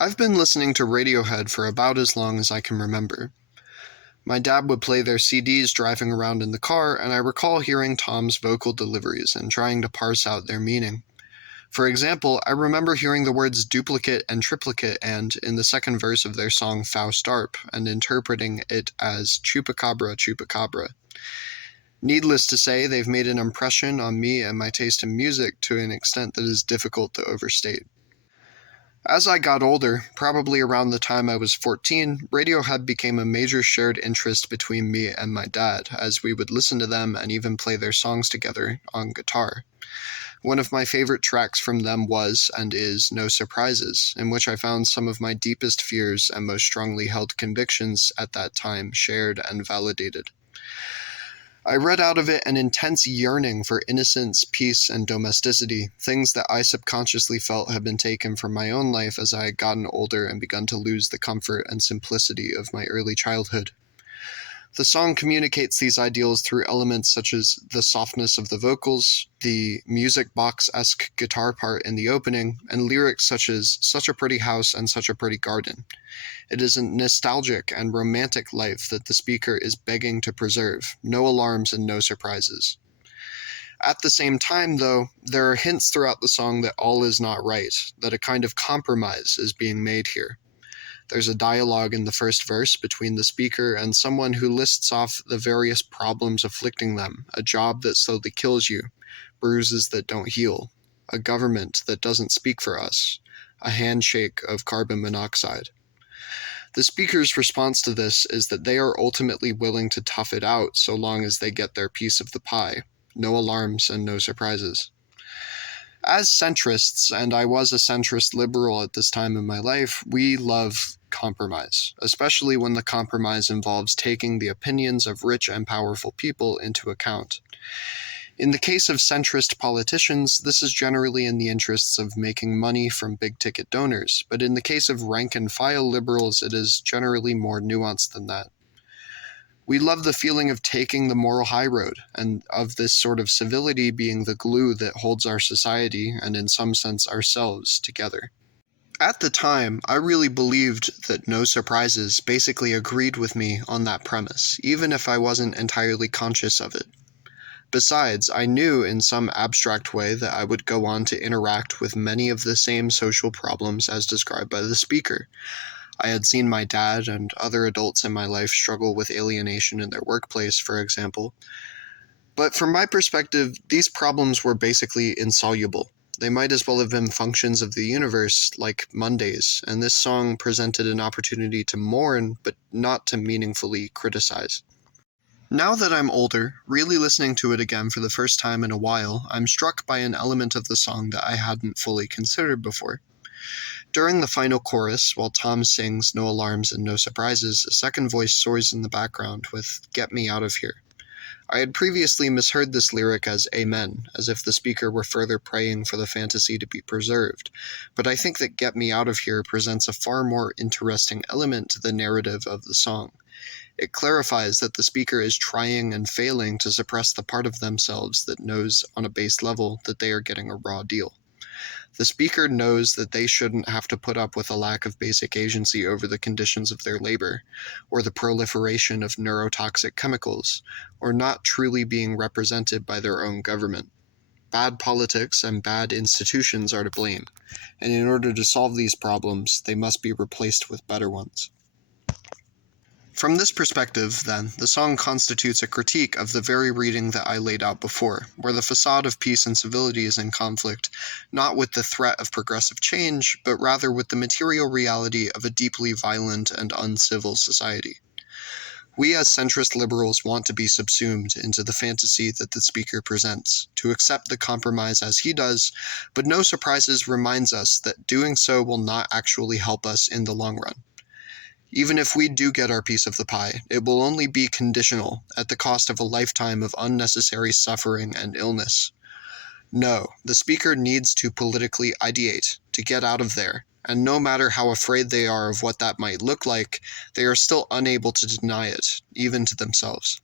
I've been listening to Radiohead for about as long as I can remember. My dad would play their CDs driving around in the car, and I recall hearing Tom's vocal deliveries and trying to parse out their meaning. For example, I remember hearing the words duplicate and triplicate and in the second verse of their song Faust Arp and interpreting it as chupacabra chupacabra. Needless to say, they've made an impression on me and my taste in music to an extent that is difficult to overstate. As I got older, probably around the time I was 14, Radiohead became a major shared interest between me and my dad, as we would listen to them and even play their songs together on guitar. One of my favorite tracks from them was and is No Surprises, in which I found some of my deepest fears and most strongly held convictions at that time shared and validated. I read out of it an intense yearning for innocence, peace, and domesticity, things that I subconsciously felt had been taken from my own life as I had gotten older and begun to lose the comfort and simplicity of my early childhood. The song communicates these ideals through elements such as the softness of the vocals, the music box-esque guitar part in the opening, and lyrics such as "Such a pretty house and such a pretty garden." It is a nostalgic and romantic life that the speaker is begging to preserve, no alarms and no surprises. At the same time, though, there are hints throughout the song that all is not right, that a kind of compromise is being made here. There's a dialogue in the first verse between the speaker and someone who lists off the various problems afflicting them, a job that slowly kills you, bruises that don't heal, a government that doesn't speak for us, a handshake of carbon monoxide. The speaker's response to this is that they are ultimately willing to tough it out so long as they get their piece of the pie. No alarms and no surprises. As centrists, and I was a centrist liberal at this time in my life, we love compromise, especially when the compromise involves taking the opinions of rich and powerful people into account. In the case of centrist politicians, this is generally in the interests of making money from big-ticket donors, but in the case of rank-and-file liberals, it is generally more nuanced than that. We love the feeling of taking the moral high road, and of this sort of civility being the glue that holds our society, and in some sense ourselves, together. At the time, I really believed that No Surprises basically agreed with me on that premise, even if I wasn't entirely conscious of it. Besides, I knew in some abstract way that I would go on to interact with many of the same social problems as described by the speaker. I had seen my dad and other adults in my life struggle with alienation in their workplace, for example. But from my perspective, these problems were basically insoluble. They might as well have been functions of the universe, like Mondays, and this song presented an opportunity to mourn, but not to meaningfully criticize. Now that I'm older, really listening to it again for the first time in a while, I'm struck by an element of the song that I hadn't fully considered before. During the final chorus, while Tom sings No Alarms and No Surprises, a second voice soars in the background with Get Me Out of Here. I had previously misheard this lyric as Amen, as if the speaker were further praying for the fantasy to be preserved, but I think that Get Me Out of Here presents a far more interesting element to the narrative of the song. It clarifies that the speaker is trying and failing to suppress the part of themselves that knows on a base level that they are getting a raw deal. The speaker knows that they shouldn't have to put up with a lack of basic agency over the conditions of their labor, or the proliferation of neurotoxic chemicals, or not truly being represented by their own government. Bad politics and bad institutions are to blame, and in order to solve these problems, they must be replaced with better ones. From this perspective, then, the song constitutes a critique of the very reading that I laid out before, where the facade of peace and civility is in conflict, not with the threat of progressive change, but rather with the material reality of a deeply violent and uncivil society. We as centrist liberals want to be subsumed into the fantasy that the speaker presents, to accept the compromise as he does, but No Surprises reminds us that doing so will not actually help us in the long run. Even if we do get our piece of the pie, it will only be conditional, at the cost of a lifetime of unnecessary suffering and illness. No, the speaker needs to politically ideate, to get out of there, and no matter how afraid they are of what that might look like, they are still unable to deny it, even to themselves.